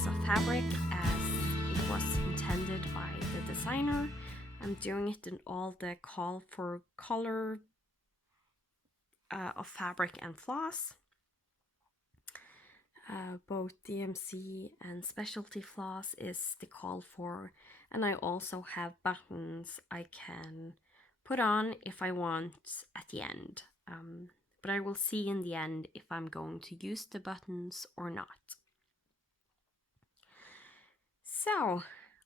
piece of fabric as it was intended by the designer. I'm doing it in all the call for color of fabric and floss. Both DMC and specialty floss is the call for, and I also have buttons I can put on if I want at the end. But I will see in the end if I'm going to use the buttons or not. So,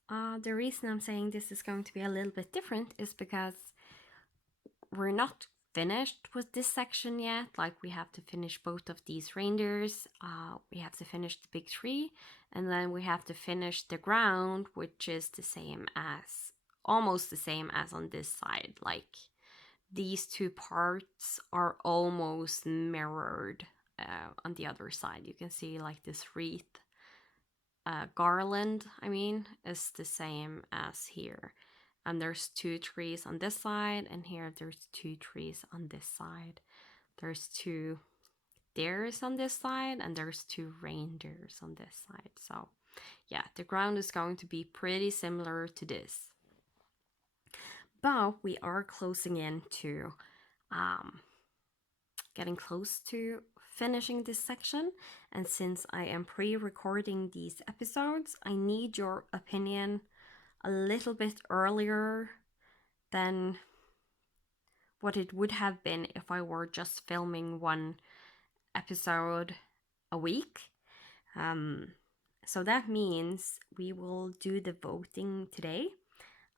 the reason I'm saying this is going to be a little bit different is because we're not finished with this section yet. Like, we have to finish both of these reindeers, we have to finish the big tree, and then we have to finish the ground, which is the same as, almost the same as on this side. Like, these two parts are almost mirrored on the other side. You can see like this wreath garland, I mean, is the same as here. And there's two trees on this side, and here there's two trees on this side. There's two deers on this side, and there's two reindeers on this side. So yeah, the ground is going to be pretty similar to this. But we are closing in to getting close to finishing this section, and since I am pre-recording these episodes, I need your opinion a little bit earlier than what it would have been if I were just filming one episode a week. So that means we will do the voting today.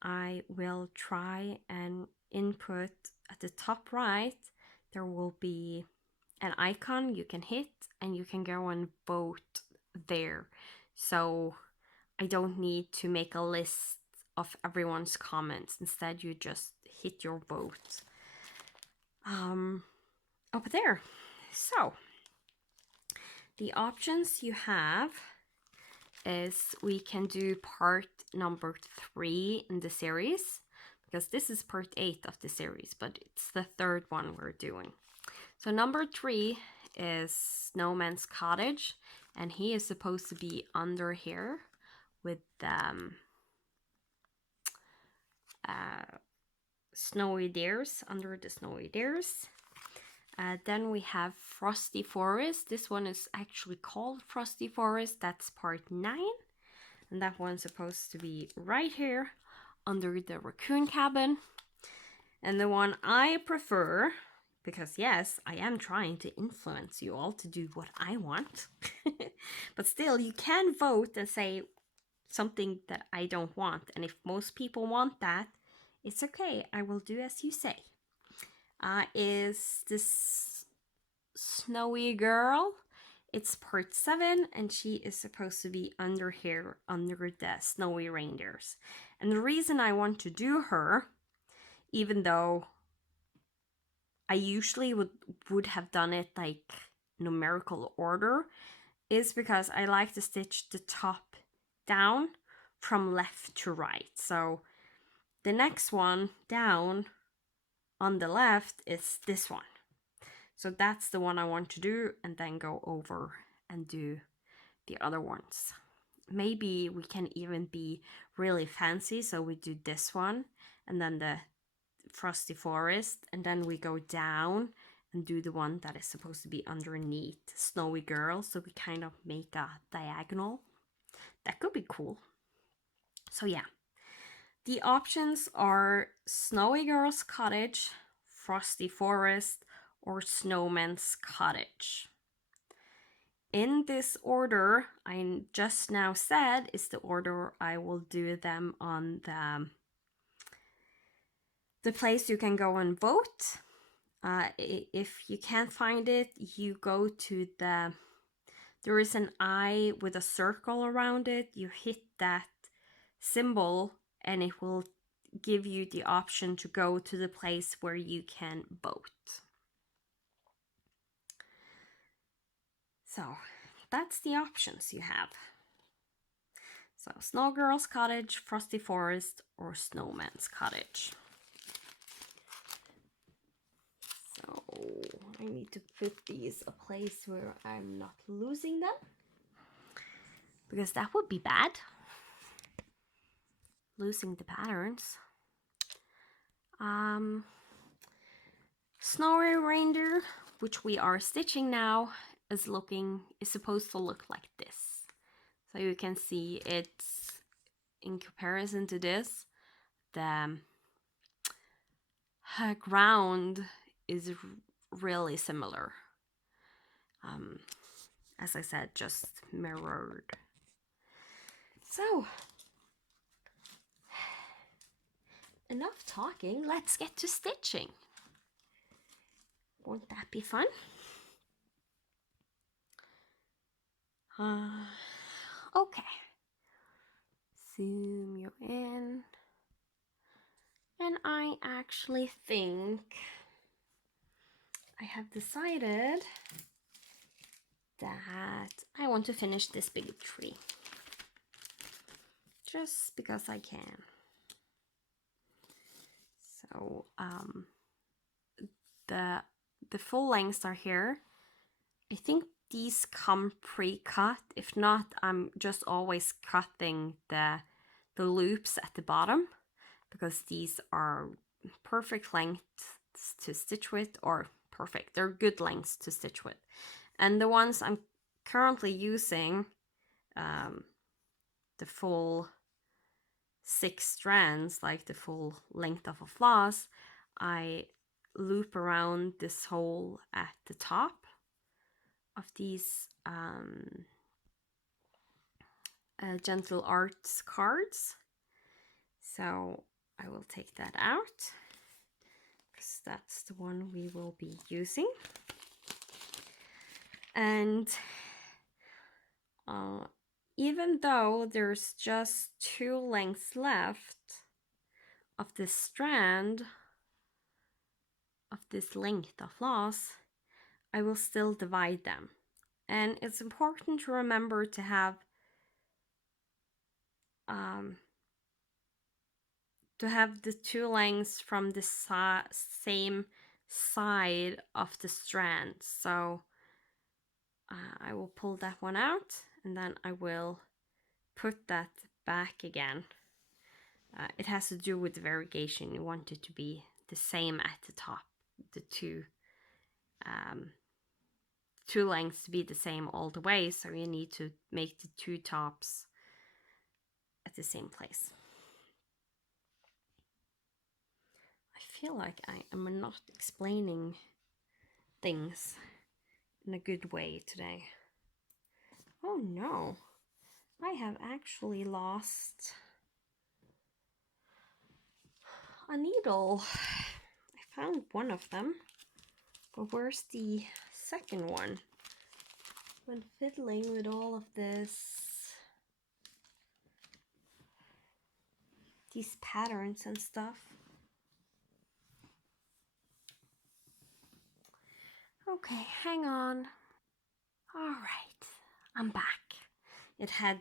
I will try and input at the top right. There will be an icon you can hit, and you can go and vote there. So I don't need to make a list of everyone's comments. Instead, you just hit your vote up there. So the options you have is we can do part number 3 in the series, because this is part 8 of the series, but it's the third one we're doing. So number 3 is Snowman's cottage, and he is supposed to be under here with snowy deers, under the snowy deers. Then we have Frosty Forest. This one is actually called Frosty Forest. That's part 9. And that one's supposed to be right here under the Racoon Cabin. And the one I prefer, because yes, I am trying to influence you all to do what I want. But still, you can vote and say something that I don't want. And if most people want that, it's okay. I will do as you say. Is this Snowy Girl. It's part 7, and she is supposed to be under here, under the Snowy Reindeers. And the reason I want to do her, even though I usually would have done it like numerical order, is because I like to stitch the top down from left to right. So the next one down on the left is this one. So that's the one I want to do, and then go over and do the other ones. Maybe we can even be really fancy, so we do this one, and then the Frosty Forest, and then we go down and do the one that is supposed to be underneath Snowy Girl, so we kind of make a diagonal. That could be cool. So yeah, the options are Snowy Girl's cottage, Frosty Forest, or Snowman's cottage. In this order I just now said is the order I will do them on the place you can go and vote. If you can't find it, you go to there is an eye with a circle around it. You hit that symbol and it will give you the option to go to the place where you can vote. So that's the options you have. So Snowgirl's cottage, Frosty Forest, or Snowman's cottage. So I need to put these a place where I'm not losing them. because that would be bad. Losing the patterns. Snowy Reindeer, which we are stitching now, is supposed to look like this. So you can see it's, in comparison to this, the ground is really similar. As I said, just mirrored. So, enough talking, let's get to stitching. Won't that be fun? Okay. Zoom you in. And I actually think I have decided that I want to finish this big tree. Just because I can. So the full lengths are here. I think these come pre-cut. If not, I'm just always cutting the loops at the bottom, because these are perfect lengths to stitch with, or perfect, they're good lengths to stitch with. And the ones I'm currently using, the full 6 strands, like the full length of a floss, I loop around this hole at the top of these Gentle Arts cards. So I will take that out, because that's the one we will be using. And even though there's just 2 lengths left of this strand, of this length of floss, I will still divide them. And it's important to remember to have the 2 lengths from the same side of the strand. So I will pull that one out, and then I will put that back again. It has to do with the variegation. You want it to be the same at the top, the two lengths to be the same all the way, so you need to make the 2 tops at the same place. I feel like I am not explaining things in a good way today. Oh no, I have actually lost a needle. I found one of them, but where's the second one? When fiddling with all of these patterns and stuff. Okay, hang on. All right, I'm back. It had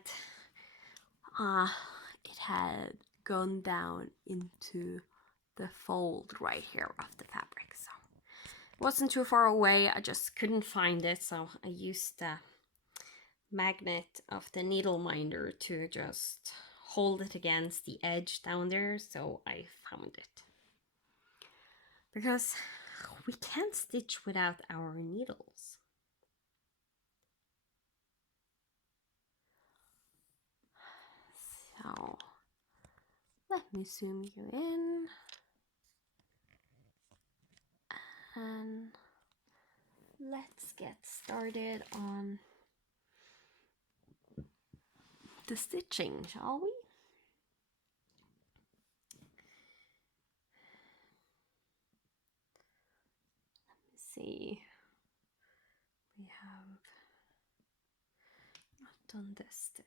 gone down into the fold right here of the fabric, so it wasn't too far away. I just couldn't find it, so I used the magnet of the needle minder to just hold it against the edge down there, so I found it. Because we can't stitch without our needles. So let me zoom you in, and let's get started on the stitching, shall we? Let me see. We have not done this stitch.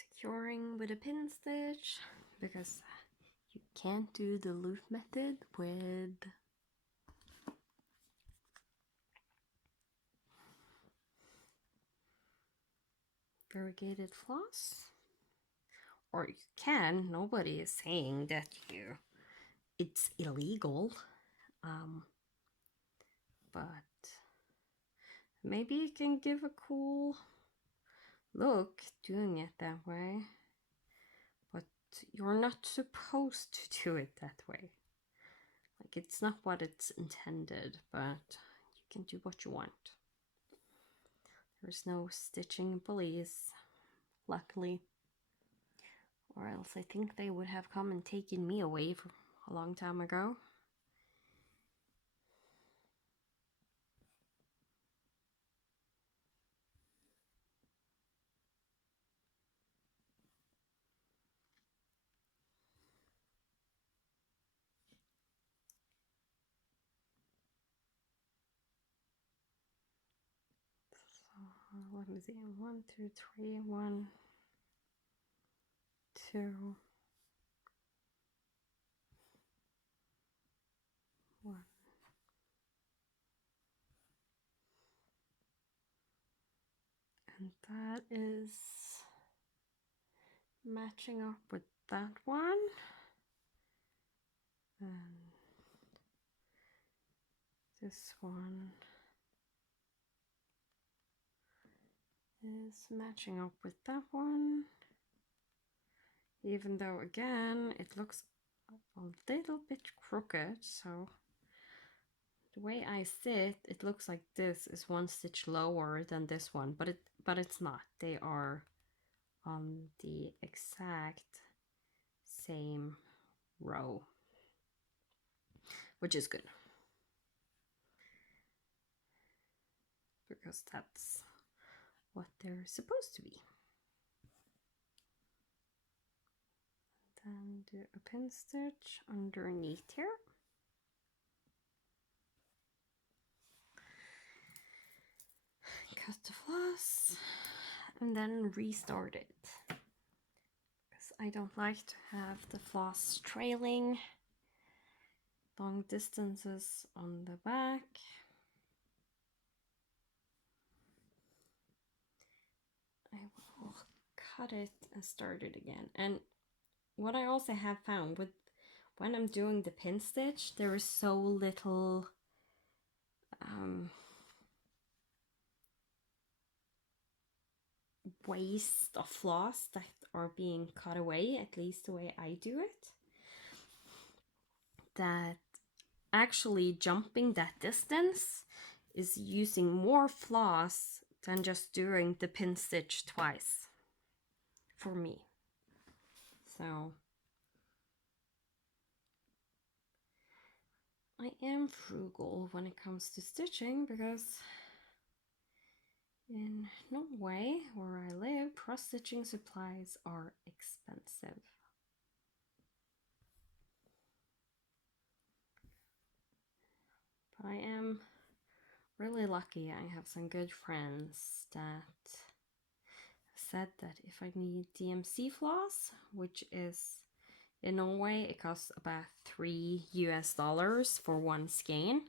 securing with a pin stitch because you can't do the loop method with variegated floss. Or you can, nobody is saying that it's illegal, but maybe you can give a cool look doing it that way, but you're not supposed to do it that way. Like, it's not what it's intended, but you can do what you want. There's no stitching police, luckily, or else I think they would have come and taken me away for a long time ago. Let me see, 1, 2, 3, 1, 2, 1. And that is matching up with that one. And this one is matching up with that one. Even though, again, it looks a little bit crooked, so the way I sit, it looks like this is one stitch lower than this one, but it's not. They are on the exact same row, which is good because that's what they're supposed to be. Then do a pin stitch underneath here. Cut the floss and then restart it, because I don't like to have the floss trailing long distances on the back. I will cut it and start it again. And what I also have found with when I'm doing the pin stitch, there is so little waste of floss that are being cut away, at least the way I do it, that actually jumping that distance is using more floss than just doing the pin stitch twice for me. So I am frugal when it comes to stitching because in Norway, where I live, cross-stitching supplies are expensive. But I am really lucky. I have some good friends that said that if I need DMC floss, which is in Norway, it costs about $3 US for one skein.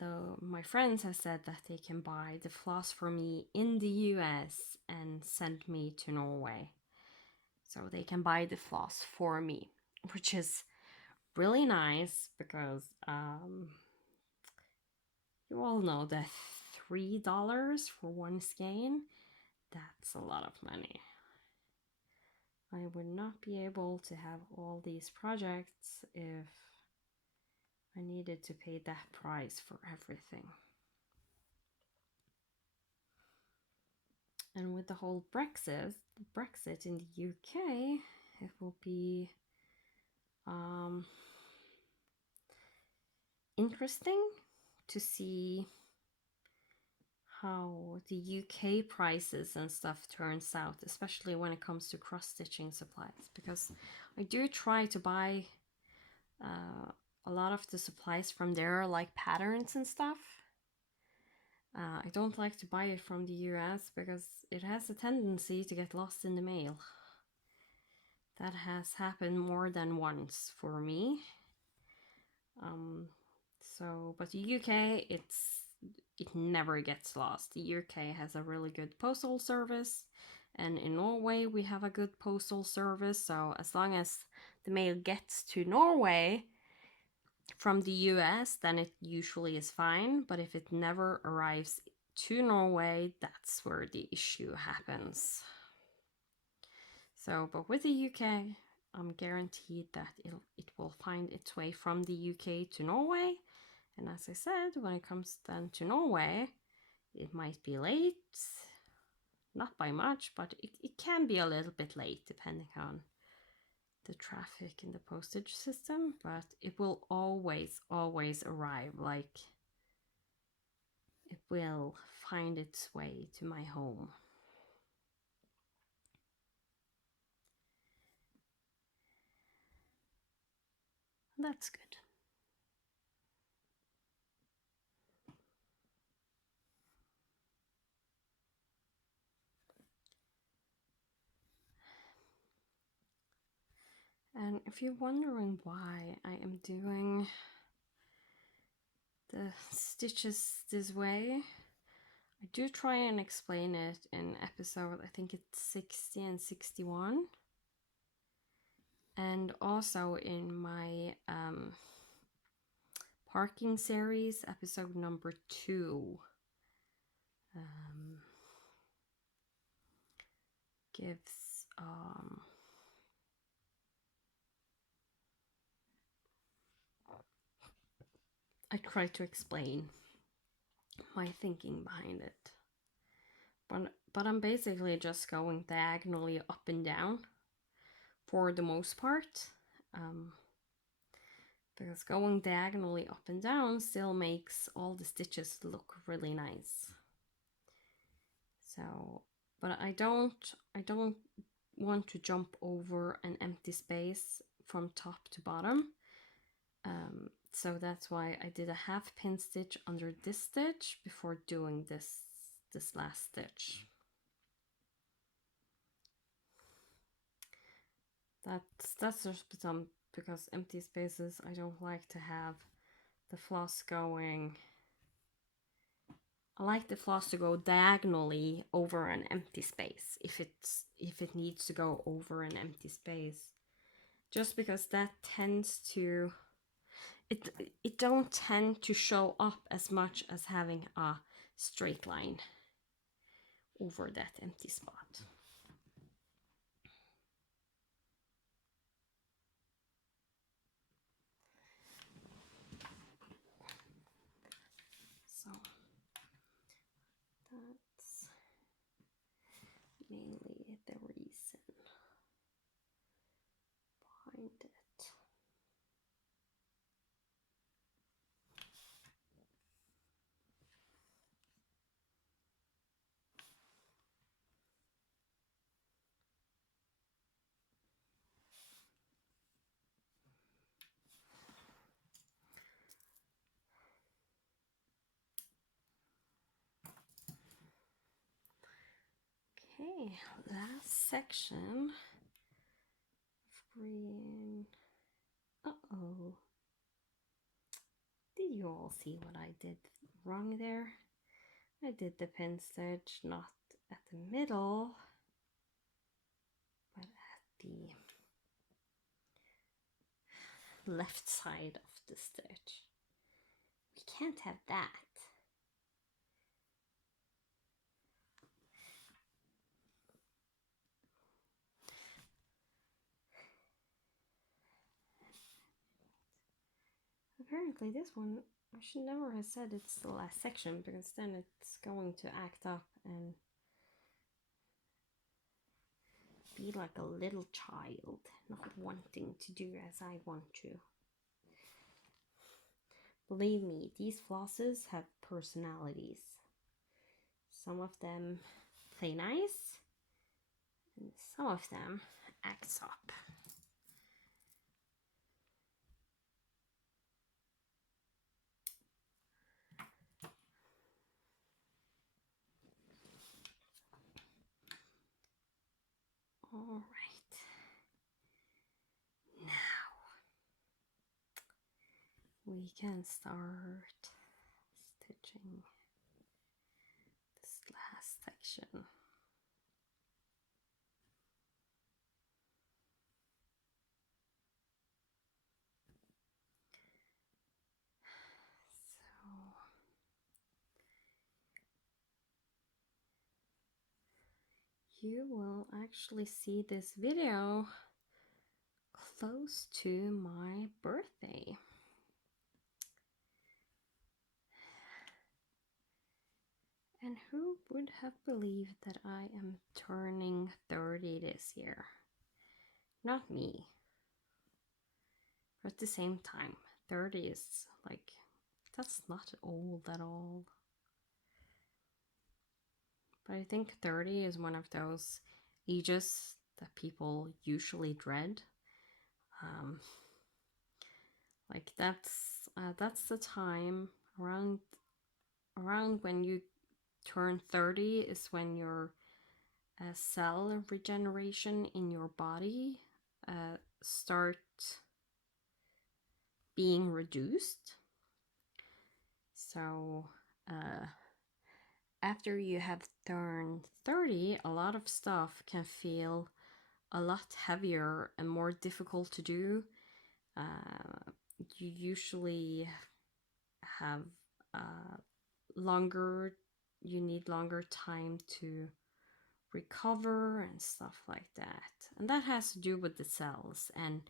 Though my friends have said that they can buy the floss for me in the US and send me to Norway. So they can buy the floss for me, which is really nice because you all know that $3 for one skein, that's a lot of money. I would not be able to have all these projects if I needed to pay that price for everything. And with the whole Brexit in the UK, it will be interesting to see how the UK prices and stuff turns out, especially when it comes to cross-stitching supplies, because I do try to buy a lot of the supplies from there, like patterns and stuff, I don't like to buy it from the US because it has a tendency to get lost in the mail. That has happened more than once for me. But the UK, it never gets lost. The UK has a really good postal service, and in Norway we have a good postal service. So as long as the mail gets to Norway from the US, then it usually is fine. But if it never arrives to Norway, that's where the issue happens. So, but with the UK, I'm guaranteed that it will find its way from the UK to Norway. And as I said, when it comes then to Norway, it might be late, not by much, but it can be a little bit late depending on the traffic in the postage system, but it will always arrive. Like, it will find its way to my home. That's good. And if you're wondering why I am doing the stitches this way, I do try and explain it in episode, I think it's 60 and 61. And also in my parking series, episode number 2. Gives I try to explain my thinking behind it. But I'm basically just going diagonally up and down for the most part. Because going diagonally up and down still makes all the stitches look really nice. So, but I don't want to jump over an empty space from top to bottom. So that's why I did a half pin stitch under this stitch before doing this last stitch. That's just some, because empty spaces, I don't like to have the floss going. I like the floss to go diagonally over an empty space if it needs to go over an empty space, just because that tends to it don't tend to show up as much as having a straight line over that empty spot. So that's mainly the reason behind it. Okay, last section of green. Uh-oh. Did you all see what I did wrong there? I did the pin stitch not at the middle, but at the left side of the stitch. We can't have that. Apparently this one, I should never have said it's the last section, because then it's going to act up and be like a little child, not wanting to do as I want to. Believe me, these flosses have personalities. Some of them play nice, and some of them acts up. All right. Now we can start stitching this last section. You will actually see this video close to my birthday. And who would have believed that I am turning 30 this year? Not me. But at the same time, 30 is like, that's not old at all. But I think 30 is one of those ages that people usually dread. Like that's the time around when you turn 30 is when your cell regeneration in your body start being reduced. So after you have turned 30, a lot of stuff can feel a lot heavier and more difficult to do. You usually have you need longer time to recover and stuff like that. And that has to do with the cells and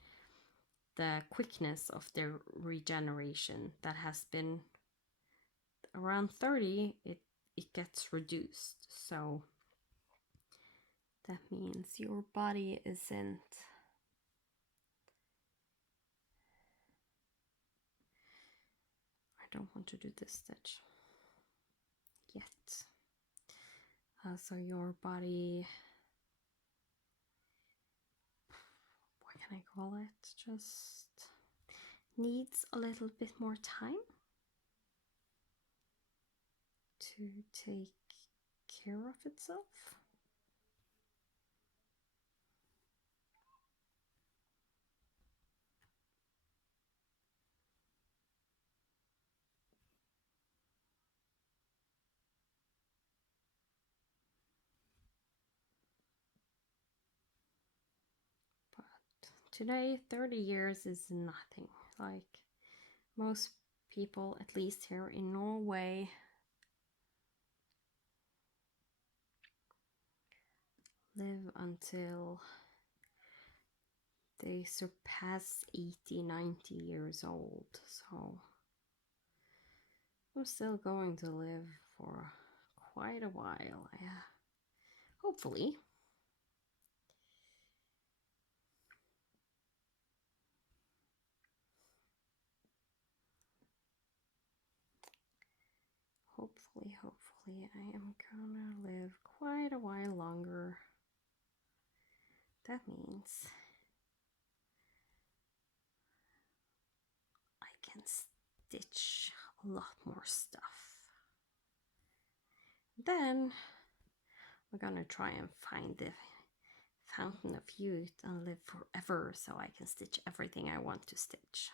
the quickness of their regeneration that has been around 30, it gets reduced. So that means your body isn't I don't want to do this stitch yet. So your body, what can I call it? Just needs a little bit more time to take care of itself. Today, 30 years is nothing. Like most people, at least here in Norway, live until they surpass 80, 90 years old. So I'm still going to live for quite a while. Hopefully. Hopefully I am gonna live quite a while longer. That means I can stitch a lot more stuff. Then we're gonna try and find the fountain of youth and live forever so I can stitch everything I want to stitch.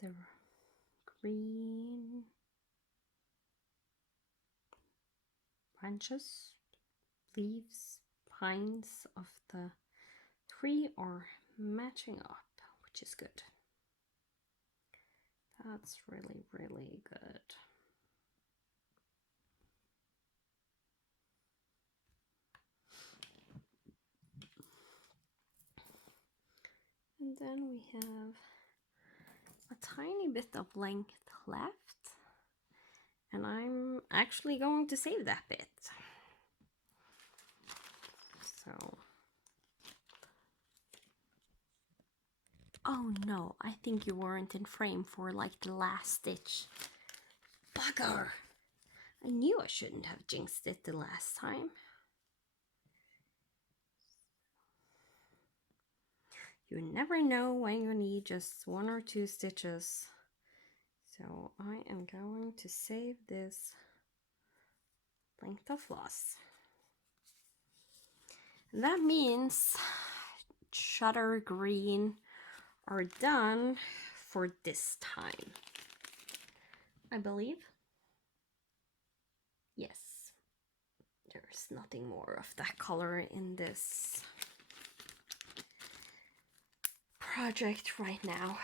The green branches, leaves, pines of the tree are matching up, which is good. That's really, really good. And then we have a tiny bit of length left. And I'm actually going to save that bit. So, Oh no, I think you weren't in frame for like the last stitch. Bugger! I knew I shouldn't have jinxed it the last time. You never know when you need just 1 or 2 stitches. So I am going to save this length of floss. And that means Shutter Green are done for this time, I believe. Yes, there's nothing more of that color in this project right now.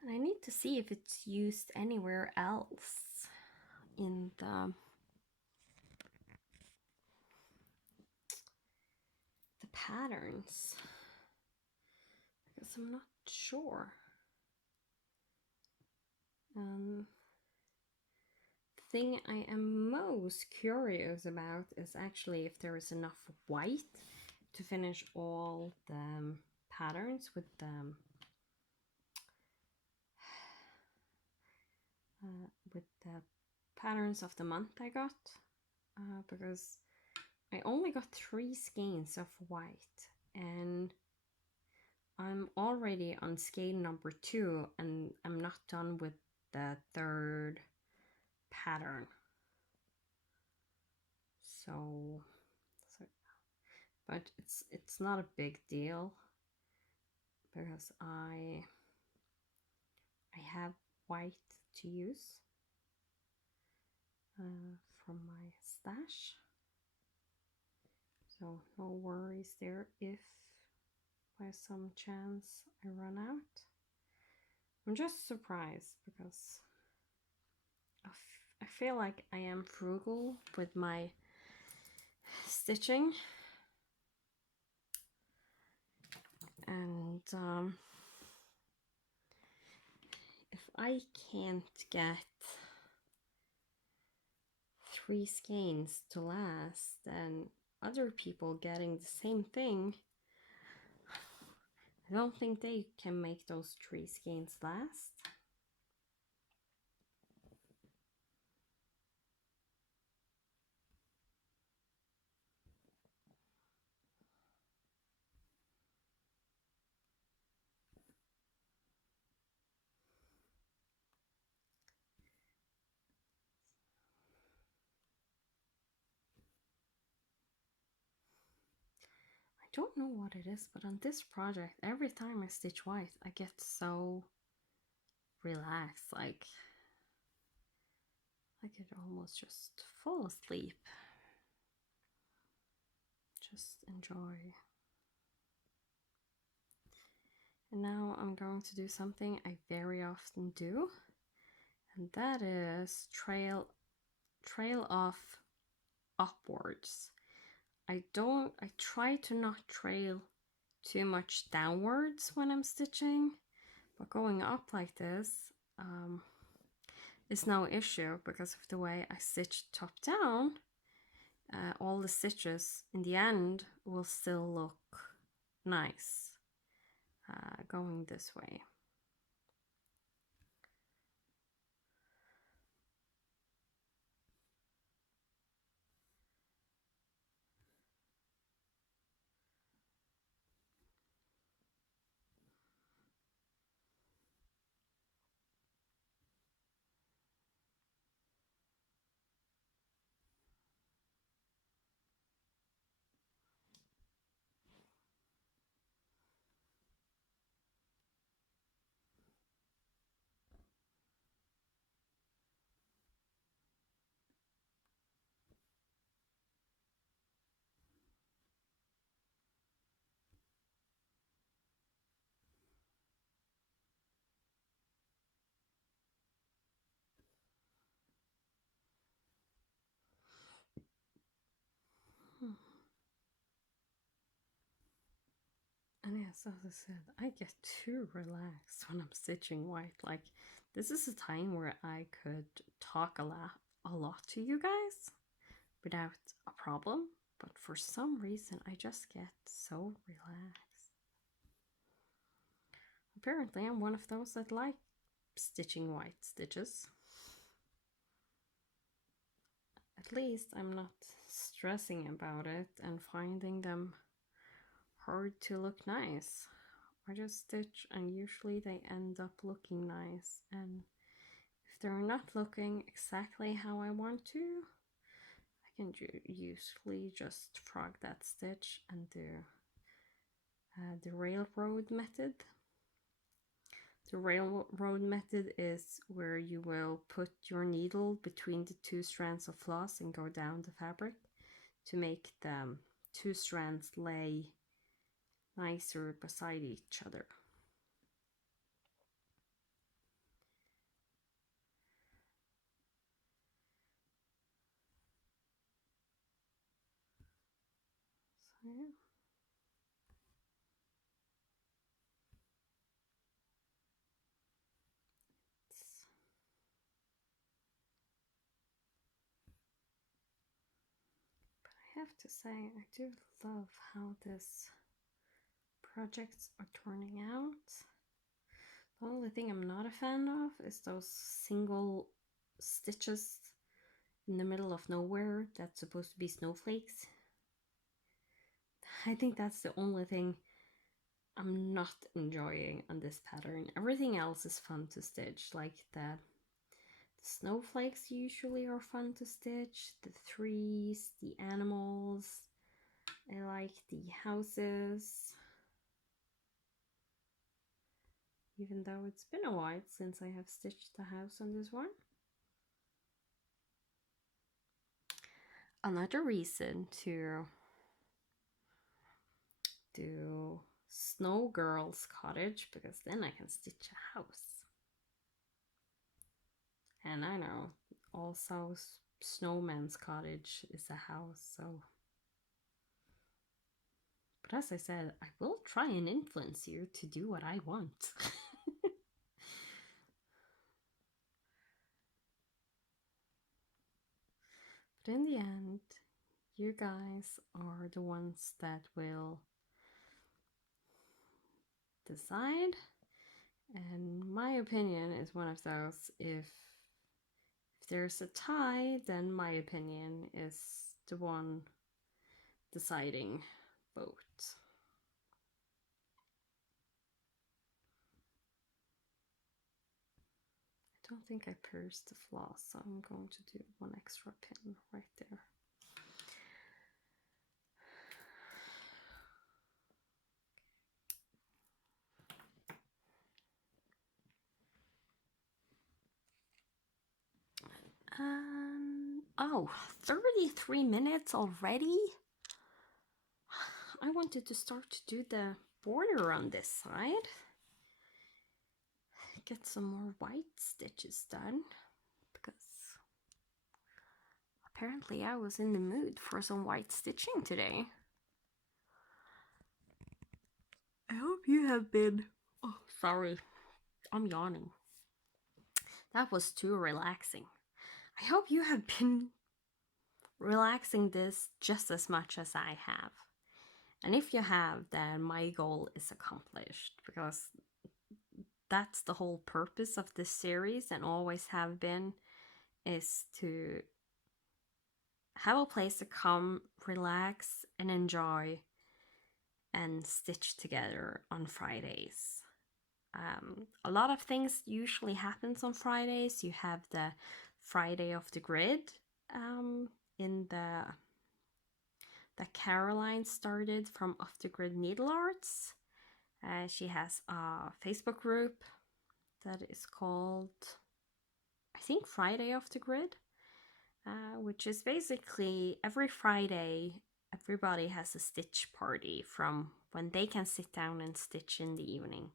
And I need to see if it's used anywhere else in the patterns, because I'm not sure. The thing I am most curious about is actually if there is enough white to finish all the patterns with the patterns of the month I got, because I only got 3 skeins of white and I'm already on skein number 2 and I'm not done with the 3rd pattern. So but it's not a big deal because I have white to use from my stash, so no worries there if by some chance I run out. I'm just surprised because I feel like I am frugal with my stitching, and if I can't get 3 skeins to last, then other people getting the same thing, I don't think they can make those 3 skeins last. I don't know what it is, but on this project, every time I stitch white, I get so relaxed, like I could almost just fall asleep. Just enjoy. And now I'm going to do something I very often do, and that is trail off upwards. I try to not trail too much downwards when I'm stitching, but going up like this is no issue because of the way I stitch top down. All the stitches in the end will still look nice going this way. And yes, as I said, I get too relaxed when I'm stitching white. Like, this is a time where I could talk a lot to you guys without a problem. but for some reason I just get so relaxed. Apparently I'm one of those that like stitching white stitches. At least I'm not stressing about it and finding them hard to look nice. I just stitch and usually they end up looking nice, and if they're not looking exactly how I want to, I can usually just frog that stitch and do the railroad method. The railroad method is where you will put your needle between the two strands of floss and go down the fabric to make the two strands lay nicer beside each other. So yeah. I have to say, I do love how this projects are turning out. The only thing I'm not a fan of is those single stitches in the middle of nowhere that's supposed to be snowflakes. I think that's the only thing I'm not enjoying on this pattern. Everything else is fun to stitch, like the snowflakes usually are fun to stitch, the trees, the animals. I like the houses. Even though it's been a while since I have stitched the house on this one. Another reason to do Snowgirl's cottage, because then I can stitch a house. And I know also Snowman's cottage is a house, so. But as I said, I will try and influence you to do what I want. But in the end, you guys are the ones that will decide. And my opinion is one of those, if there's a tie, then my opinion is the one deciding vote. I don't think I pierced the floss, so I'm going to do one extra pin right there. Oh, 33 minutes already? I wanted to start to do the border on this side. Get some more white stitches done, because apparently I was in the mood for some white stitching today. I hope you have been... Oh, sorry. I'm yawning. That was too relaxing. I hope you have been relaxing this just as much as I have. And if you have, then my goal is accomplished, because that's the whole purpose of this series and always have been, is to have a place to come, relax, and enjoy and stitch together on Fridays. A lot of things usually happens on Fridays. You have the Friday of the grid in that Caroline started from Off the Grid Needle Arts. She has a Facebook group that is called, I think, Friday Off the Grid, which is basically every Friday everybody has a stitch party from when they can sit down and stitch in the evening.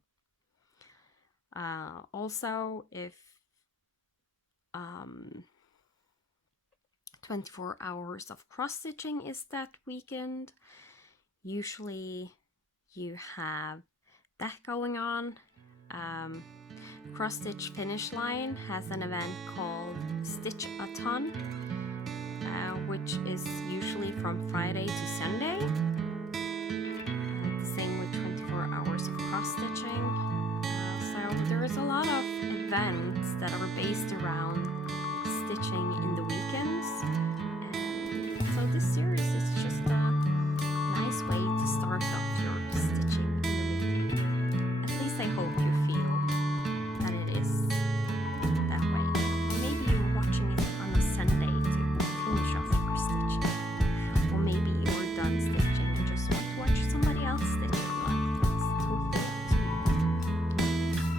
Also, if 24 hours of cross-stitching is that weekend, usually you have that going on. Cross Stitch Finish Line has an event called Stitch-a-thon, which is usually from from Friday to Sunday. The same with 24 hours of cross stitching. So there is a lot of events that are based around stitching in the weekends. And so this series is just a nice way to start off your stitching in the weekend. At least I hope you feel that it is that way. Maybe you're watching it on a Sunday to finish off your stitching. Or maybe you're done stitching and just want to watch somebody else stitch. That's totally up to you.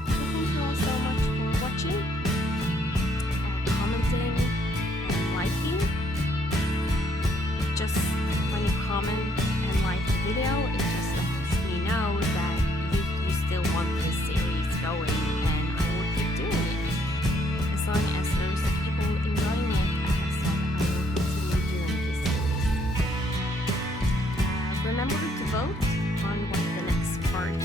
So thank you all so much for watching, commenting, and liking. Just when you comment and like the video, it just lets me know that you still want this series going, and I will keep doing it. As long as there's people enjoying it, as I said, I will continue doing this series. Remember to vote on what the next part